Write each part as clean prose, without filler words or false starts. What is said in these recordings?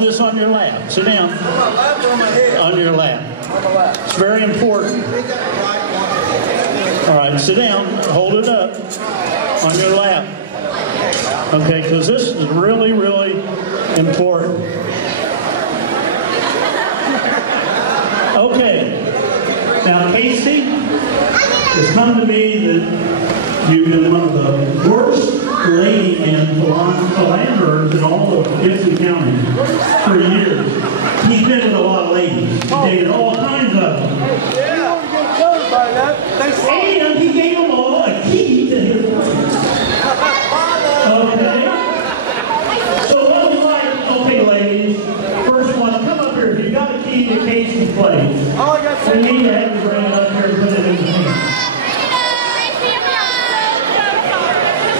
hold this on your lap. Sit down. On my lap or on my head? On your lap. On my lap. It's very important. All right, sit down. Hold it up on your lap. Okay, because this is really, really important. Okay. Now, Casey, it's come to me that you've been one of the worst lady and philanderers in all of Dixie County for years. He's been with a lot of ladies. He dated all kinds of them. And he gave them all a key to his place. Okay? So what was like, okay, ladies, first one, come up here. If you've got a key to Casey's place, we need to have you bring it up here and put it in the hand.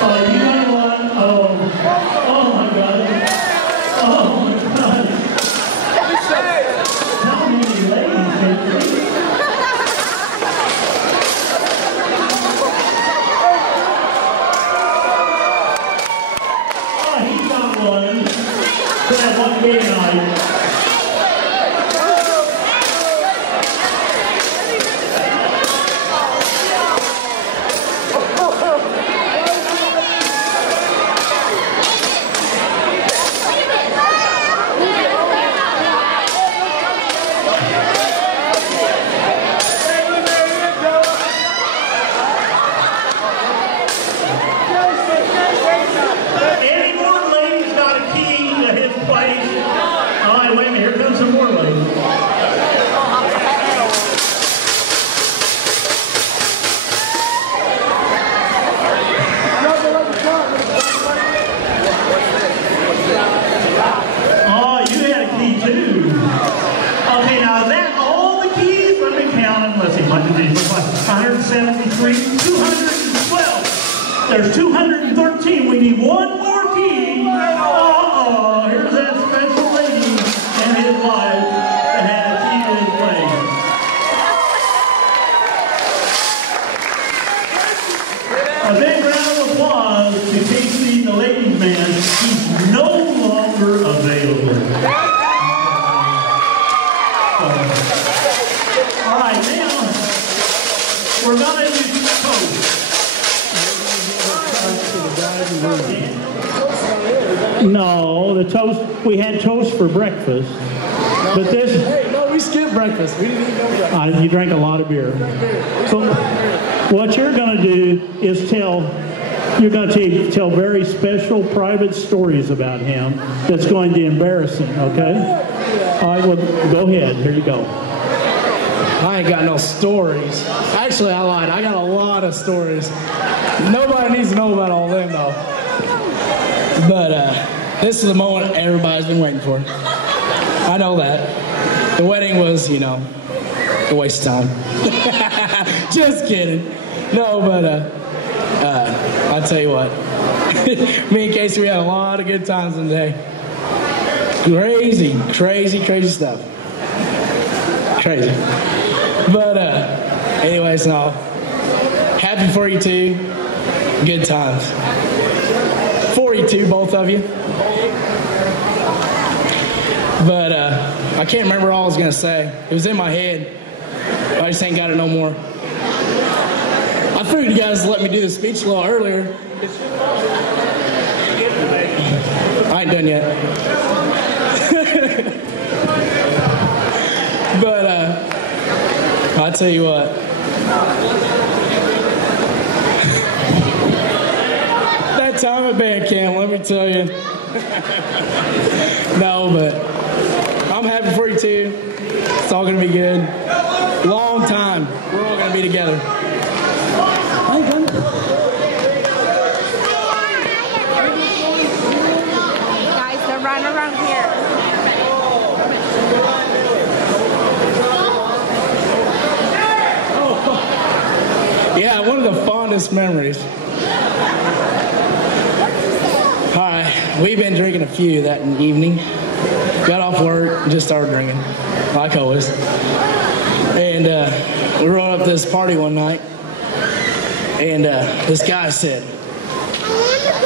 Oh, you got one? Oh my God. Oh my God. How many ladies can you see? Oh, he got one. For that one game night. Any more ladies got a key to his place? All right, wait a minute. Here comes some more ladies. Oh, you had a key too. Okay, now is that all the keys? Let me count them. Let's see, what did these look like? 173, 212. There's 213. We need one more key. Uh-oh, here's that special lady and his wife that had a key to his place. A big round of applause to Casey, the ladies' man. He's no longer available. All right, now we're going to do toast. No, the toast, we had toast for breakfast. But this... Hey, no, we skipped breakfast. We didn't even go breakfast. You drank a lot of beer. So what you're going to do is tell very special private stories about him that's going to embarrass him, okay? All right, well, go ahead. Here you go. I ain't got no stories. Actually, I lied. I got a lot of stories. Nobody needs to know about all of them, though. But this is the moment everybody's been waiting for. I know that. The wedding was, a waste of time. Just kidding. No, but I'll tell you what. Me and Casey, we had a lot of good times today. Crazy stuff. Crazy. But anyways, no. Happy for you two. Good times. 42, both of you. But I can't remember all I was going to say. It was in my head. I just ain't got it no more. I figured you guys let me do the speech a little earlier. I ain't done yet. But I'll tell you what. That time at band camp, let me tell you. No, but I'm happy for you too. It's all going to be good. Long time. We're all going to be together. Guys, they're running around here. Yeah, one of the fondest memories. Hi, we've been drinking a few that evening. Got off work, just started drinking, like always. And we rolled up to this party one night, and this guy said,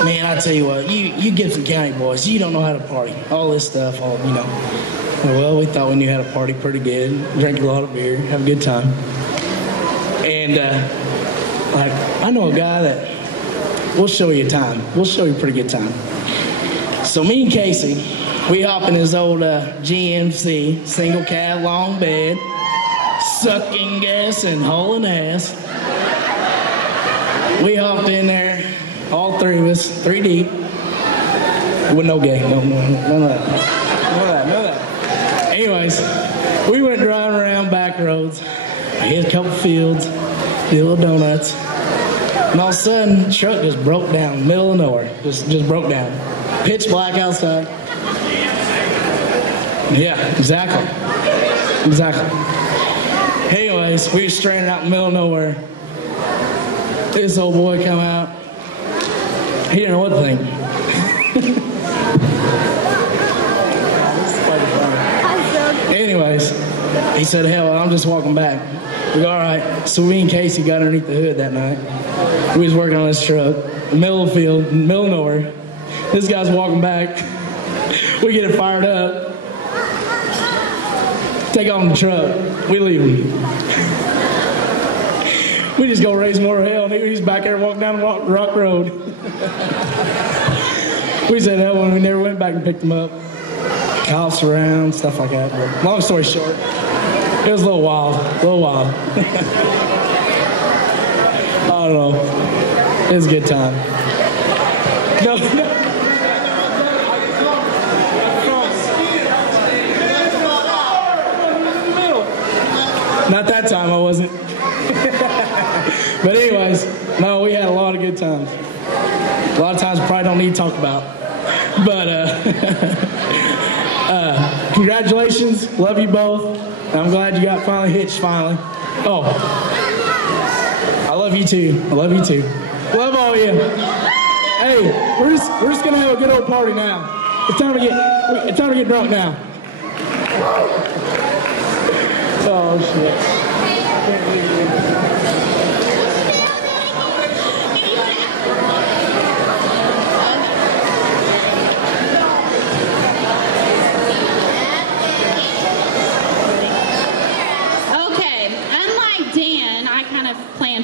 Man, I tell you what, you Gibson County boys, you don't know how to party. All this stuff, Well, we thought we knew how to party pretty good. Drink a lot of beer, have a good time. And, I know a guy that we'll show you a time. We'll show you a pretty good time. So me and Casey, we hop in his old GMC, single cab, long bed, sucking gas and hauling ass. We hopped in there, all three of us, 3 deep, with no gay, none of that. Anyways, we went driving around back roads, hit a couple fields, did a little donuts, and all of a sudden, the truck just broke down in the middle of nowhere, just broke down. Pitch black outside. Yeah, exactly. Anyways, we were stranded out in the middle of nowhere. This old boy come out. He didn't know what to think. Anyways, he said, hell, I'm just walking back. We go, all right. So me and Casey got underneath the hood that night. We was working on this truck, middle of the field, middle of nowhere. This guy's walking back. We get it fired up. Take on the truck. We leave him. We just go raise more hell. He's back there walking down Rock Road. We said hell when we never went back and picked him up. Cops around, stuff like that. But long story short, it was a little wild. I don't know. It was a good time. No. Not that time I wasn't. But anyways, no, we had a lot of good times. A lot of times we probably don't need to talk about. But congratulations, love you both. I'm glad you got finally hitched finally. Oh, I love you too. Love all of you. Hey, we're just gonna have a good old party now. It's time to get drunk now. Oh shit.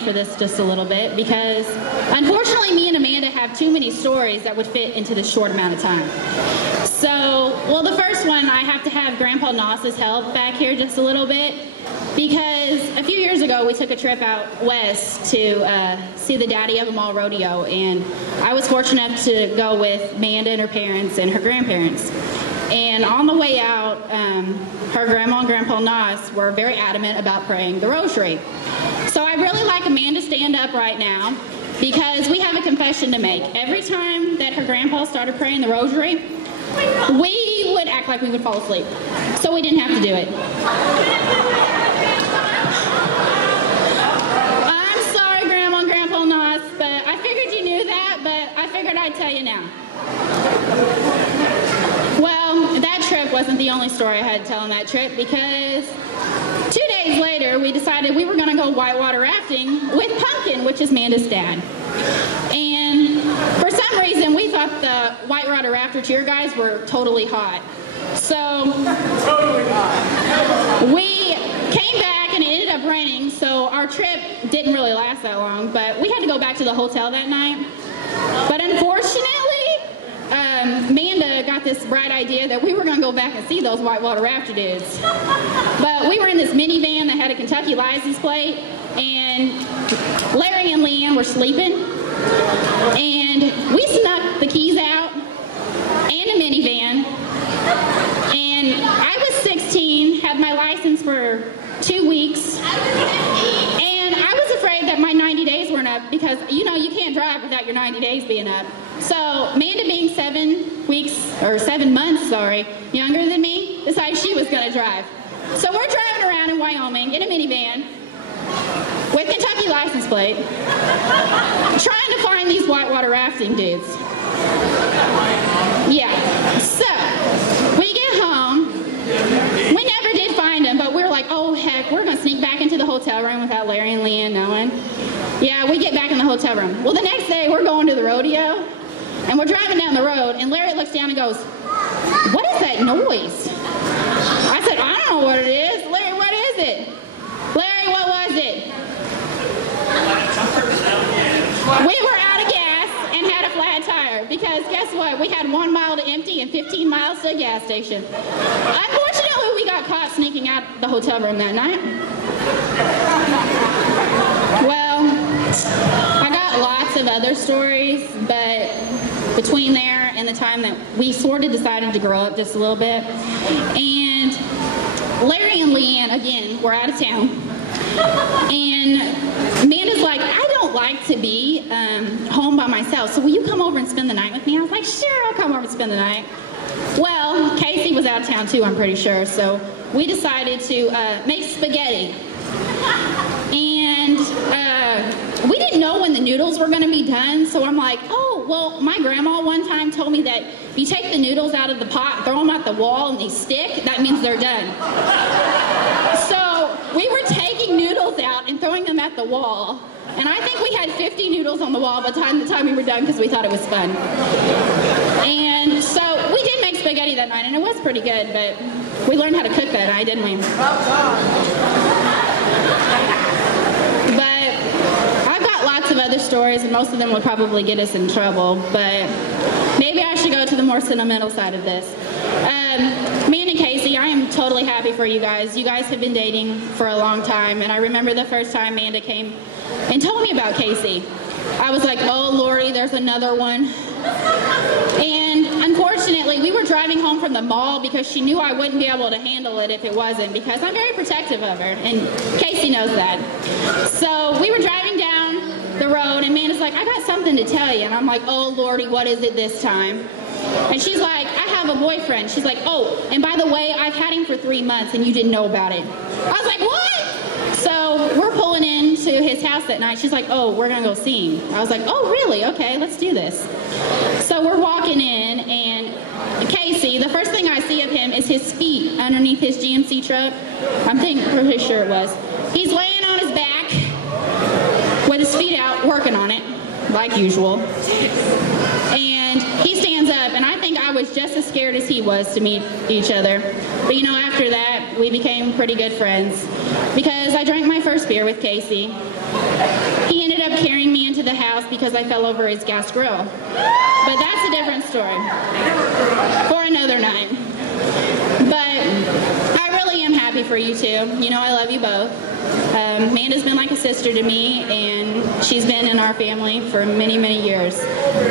For this just a little bit because unfortunately me and Amanda have too many stories that would fit into this short amount of time. So, well, the first one, I have to have Grandpa Noss's help back here just a little bit because a few years ago we took a trip out west to see the Daddy of 'em all rodeo, and I was fortunate enough to go with Amanda and her parents and her grandparents. And on the way out, her grandma and Grandpa Noss were very adamant about praying the rosary. So I'd really like Amanda to stand up right now because we have a confession to make. Every time that her grandpa started praying the rosary, we would act like we would fall asleep. So we didn't have to do it. I'm sorry, Grandma and Grandpa Noss, but I figured you knew that, but I figured I'd tell you now. Well, that trip wasn't the only story I had to tell on that trip because 2 days later, we decided we were going to go whitewater rafting with Pumpkin, which is Amanda's dad. And for some reason, we thought the whitewater rafter cheer guys were totally hot. So we came back and it ended up raining, so our trip didn't really last that long, but we had to go back to the hotel that night. But unfortunately, Amanda got this bright idea that we were going to go back and see those whitewater rafter dudes. But we were in this minivan that had a Kentucky license plate, and Larry and Leanne were sleeping, and we snuck the keys out and a minivan, and I was 16, had my license for 2 weeks, and I was afraid that my 90 days weren't up because, you know, you can't drive without your 90 days being up. So Amanda, being 7 months, younger than me, decided she was going to drive. So we're driving around in Wyoming in a minivan with Kentucky license plate, trying to find these whitewater rafting dudes. Yeah, so we get home. We never did find them, but we were like, oh heck, we're going to sneak back into the hotel room without Larry and Leanne knowing. Yeah, we get back in the hotel room. Well, the next day we're going to the rodeo. road, and Larry looks down and goes, "What is that noise?" I said, "I don't know what it is." "Larry, what is it?" "Larry, what was it?" We were out of gas and had a flat tire because guess what? We had 1 mile to empty and 15 miles to a gas station. Unfortunately, we got caught sneaking out the hotel room that night. Well, I got lots of other stories, but between there and the time that we sort of decided to grow up just a little bit, and Larry and Leanne, again, were out of town, and Amanda's like, "I don't like to be home by myself, so will you come over and spend the night with me?" I was like, "Sure, I'll come over and spend the night." Well, Casey was out of town too, I'm pretty sure, so we decided to make spaghetti. And we didn't know when the noodles were going to be done, so I'm like, "Oh, well, my grandma one time told me that if you take the noodles out of the pot, throw them at the wall, and they stick, that means they're done." So we were taking noodles out and throwing them at the wall, and I think we had 50 noodles on the wall by the time we were done because we thought it was fun. And so we did make spaghetti that night, and it was pretty good, but we learned how to cook that night, didn't we? But I've got lots of other stories, and most of them would probably get us in trouble, but maybe I should go to the more sentimental side of this. Amanda and Casey, I am totally happy for you guys. You guys have been dating for a long time, and I remember the first time Amanda came and told me about Casey. I was like, "Oh, Lordy, there's another one." And unfortunately, we were driving home from the mall because she knew I wouldn't be able to handle it if it wasn't, because I'm very protective of her, and Casey knows that. So we were driving down the road, and Amanda's like, "I got something to tell you." And I'm like, "Oh, Lordy, what is it this time?" And she's like, "I have a boyfriend." She's like, "Oh, and by the way, I've had him for 3 months, and you didn't know about it." I was like, "What?" So we're pulling into his house that night. She's like, "Oh, we're going to go see him." I was like, "Oh, really? Okay, let's do this." So we're walking in, and Casey, the first thing I see of him is his feet underneath his GMC truck. I'm pretty sure it was. He's laying on his back with his feet out, working on it, like usual. And he stands up, and I think I was just as scared as he was to meet each other. But you know, after that, we became pretty good friends because I drank my first beer with Casey. He ended up carrying me into the house because I fell over his gas grill. But that's a different story for another night. But I really am happy for you two. You know, I love you both. Amanda's been like a sister to me, and she's been in our family for many, many years.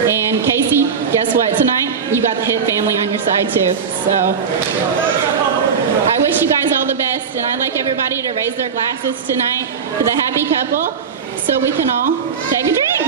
And Casey, guess what? Tonight, you got the Hit family on your side too. So I wish you guys all the best, and I'd like everybody to raise their glasses tonight for the happy couple so we can all take a drink.